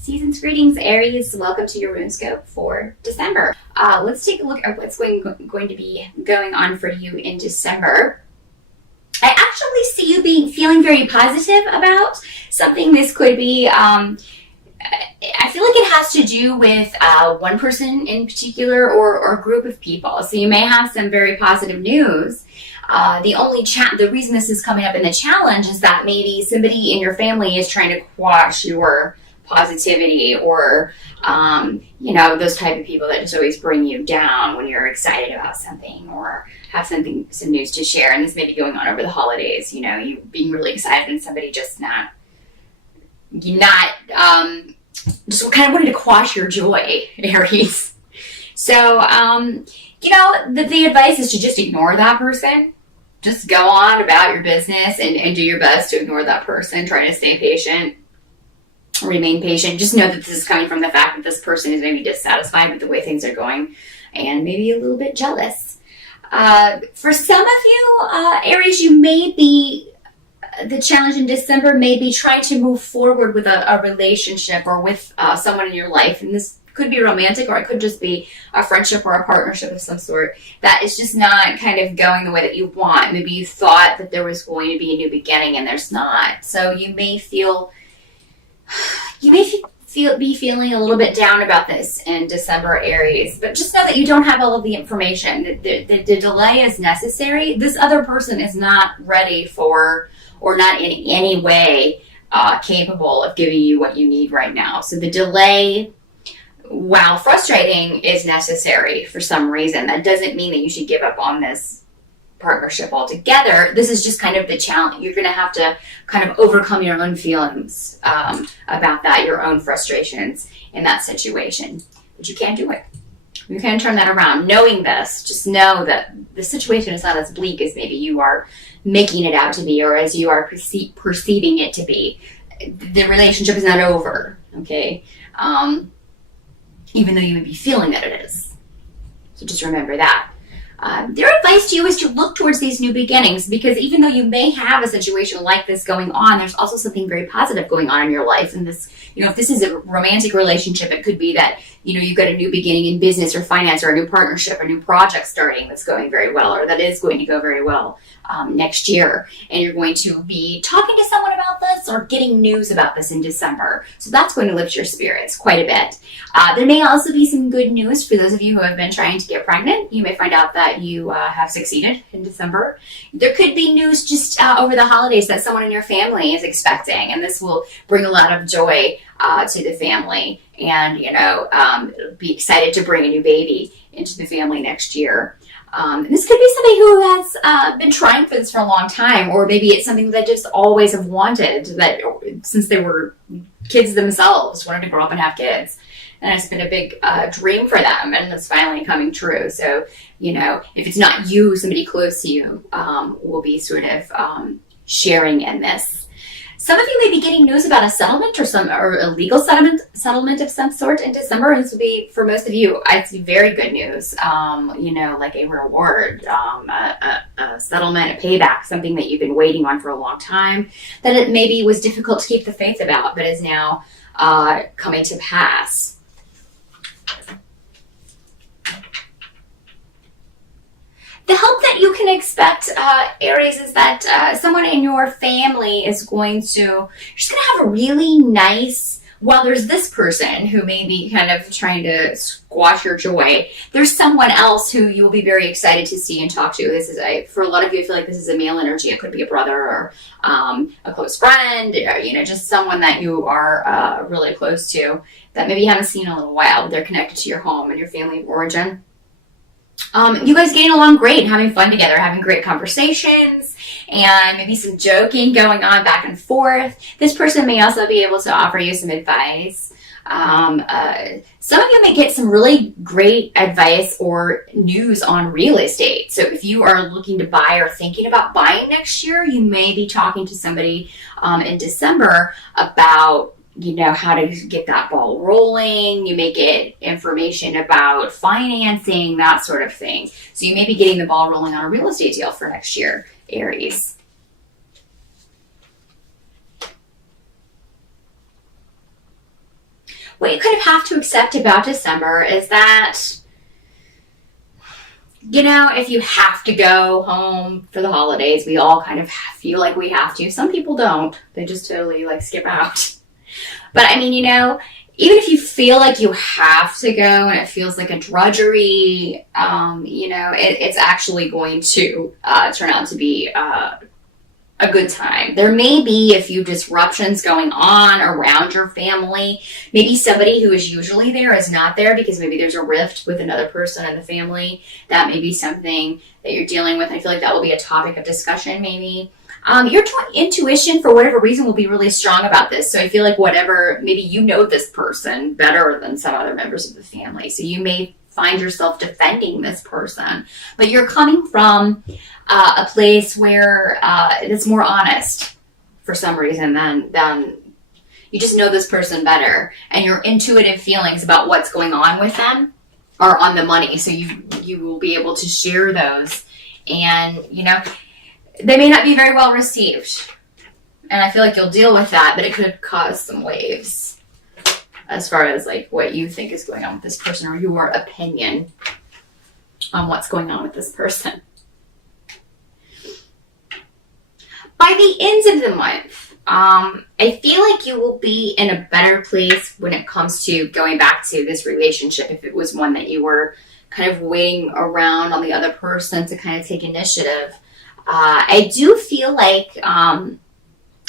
Season's greetings, Aries. Welcome to your RuneScope for December. Let's take a look at what's going to be going on for you in December. I actually see you feeling very positive about something. This could be, I feel like it has to do with one person in particular or a group of people. So you may have some very positive news. The reason this is coming up in the challenge is that maybe somebody in your family is trying to quash your positivity, or those type of people that just always bring you down when you're excited about something or have some news to share. And this may be going on over the holidays, you being really excited and somebody just not just kind of wanting to quash your joy, Aries. So the advice is to just ignore that person. Just go on about your business and do your best to ignore that person. Try to stay patient. Remain patient. Just know that this is coming from the fact that this person is maybe dissatisfied with the way things are going and maybe a little bit jealous. For some of you, Aries, the challenge in December may be trying to move forward with a relationship or with someone in your life. And this could be romantic, or it could just be a friendship or a partnership of some sort that is just not kind of going the way that you want. Maybe you thought that there was going to be a new beginning and there's not. So you may be feeling a little bit down about this in December, Aries, but just know that you don't have all of the information. The delay is necessary. This other person is not ready for, or not in any way capable of giving you what you need right now. So the delay, while frustrating, is necessary for some reason. That doesn't mean that you should give up on this partnership altogether. This is just kind of the challenge. You're going to have to kind of overcome your own feelings about that, your own frustrations in that situation. But you can't do it. You can't turn that around. Knowing this, just know that the situation is not as bleak as maybe you are making it out to be, or as you are perceiving it to be. The relationship is not over, okay? Even though you may be feeling that it is. So just remember that. Their advice to you is to look towards these new beginnings, because even though you may have a situation like this going on, there's also something very positive going on in your life. And this, if this is a romantic relationship, it could be that, you've got a new beginning in business or finance, or a new partnership, a new project starting that's going very well, or that is going to go very well next year. And you're going to be talking to someone about this or getting news about this in December. So that's going to lift your spirits quite a bit. There may also be some good news for those of you who have been trying to get pregnant. You may find out that you have succeeded in December. There could be news just over the holidays that someone in your family is expecting, and this will bring a lot of joy to the family, and be excited to bring a new baby into the family next year. This could be somebody who has been trying for this for a long time, or maybe it's something that just always have wanted, that since they were kids themselves, wanted to grow up and have kids. And it's been a big dream for them, and it's finally coming true. So, if it's not you, somebody close to you will be sort of sharing in this. Some of you may be getting news about a settlement or a legal settlement of some sort in December. And this will be, for most of you, I'd see very good news, like a reward, a settlement, a payback, something that you've been waiting on for a long time, that it maybe was difficult to keep the faith about, but is now coming to pass. The help that you can expect, Aries, is that someone in your family is just going to have a really nice, while there's this person who may be kind of trying to squash your joy, there's someone else who you will be very excited to see and talk to. This is for a lot of you, I feel like this is a male energy. It could be a brother or a close friend, or, just someone that you are really close to that maybe you haven't seen in a little while, but they're connected to your home and your family of origin. You guys getting along great, having fun together, having great conversations, and maybe some joking going on back and forth. This person may also be able to offer you some advice. Some of you may get some really great advice or news on real estate. So if you are looking to buy or thinking about buying next year, you may be talking to somebody in December about how to get that ball rolling. You may get information about financing, that sort of thing. So you may be getting the ball rolling on a real estate deal for next year, Aries. what you kind of have to accept about December is that, you know, if you have to go home for the holidays, we all kind of feel like we have to. Some people don't. They just totally like skip out. But I mean, you know, even if you feel like you have to go and it feels like a drudgery, you know, it's actually going to turn out to be a good time. There may be a few disruptions going on around your family. Maybe somebody who is usually there is not there because maybe there's a rift with another person in the family. That may be something that you're dealing with. I feel like that will be a topic of discussion maybe. Your intuition, for whatever reason, will be really strong about this. So I feel like maybe you know this person better than some other members of the family. So you may find yourself defending this person. But you're coming from a place where it's more honest for some reason than you just know this person better. And your intuitive feelings about what's going on with them are on the money. So you will be able to share those. And, you know, they may not be very well received. And I feel like you'll deal with that, but it could cause some waves as far as like what you think is going on with this person or your opinion on what's going on with this person. By the end of the month, I feel like you will be in a better place when it comes to going back to this relationship if it was one that you were kind of waiting around on the other person to kind of take initiative. I do feel like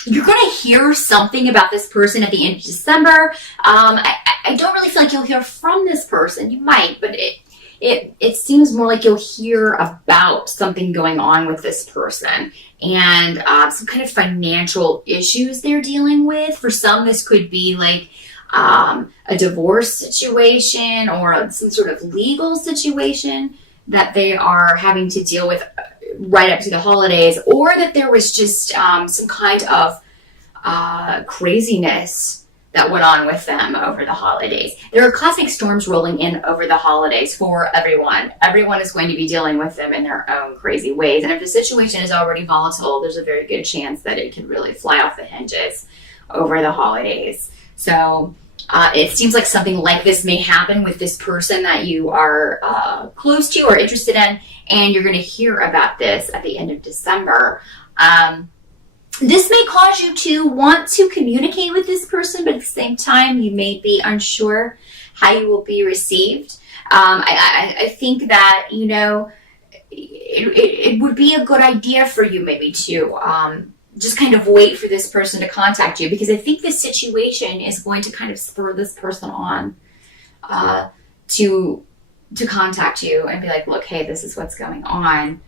you're going to hear something about this person at the end of December. I don't really feel like you'll hear from this person. You might, but it seems more like you'll hear about something going on with this person and some kind of financial issues they're dealing with. For some, this could be like a divorce situation or some sort of legal situation that they are having to deal with right up to the holidays, or that there was just some kind of craziness that went on with them over the holidays. There are cosmic storms rolling in over the holidays for everyone. Everyone is going to be dealing with them in their own crazy ways. And if the situation is already volatile, there's a very good chance that it can really fly off the hinges over the holidays. So it seems like something like this may happen with this person that you are close to or interested in, and you're going to hear about this at the end of December. This may cause you to want to communicate with this person, but at the same time, you may be unsure how you will be received. I think that, you know, it would be a good idea for you maybe to just kind of wait for this person to contact you, because I think this situation is going to kind of spur this person on to contact you and be like, look, hey, this is what's going on.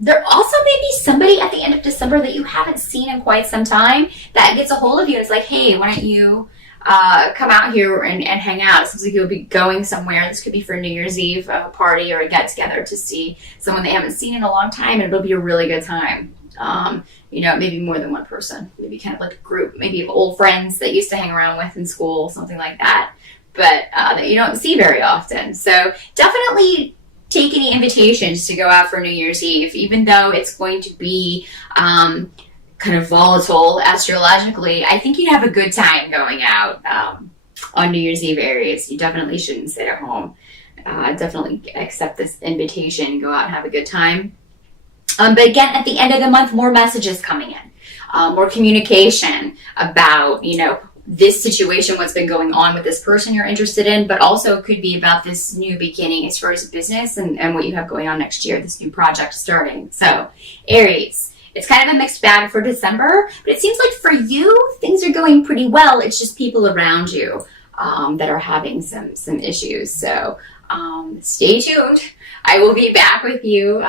There also may be somebody at the end of December that you haven't seen in quite some time that gets a hold of you and is like, hey, why don't you come out here and hang out? It seems like you'll be going somewhere. This could be for a New Year's Eve party or a get-together to see someone they haven't seen in a long time, and it'll be a really good time. You know, maybe more than one person, maybe kind of like a group, maybe of old friends that you used to hang around with in school, something like that, but that you don't see very often. So definitely take any invitations to go out for New Year's Eve, even though it's going to be kind of volatile astrologically. I think you'd have a good time going out on New Year's Eve, Aries. You definitely shouldn't sit at home. Definitely accept this invitation, go out and have a good time. But again, at the end of the month, more messages coming in, more communication about, you know, this situation, what's been going on with this person you're interested in, but also it could be about this new beginning as far as business and what you have going on next year, this new project starting. So Aries, it's kind of a mixed bag for December, but it seems like for you, things are going pretty well. It's just people around you that are having some issues. So stay tuned. I will be back with you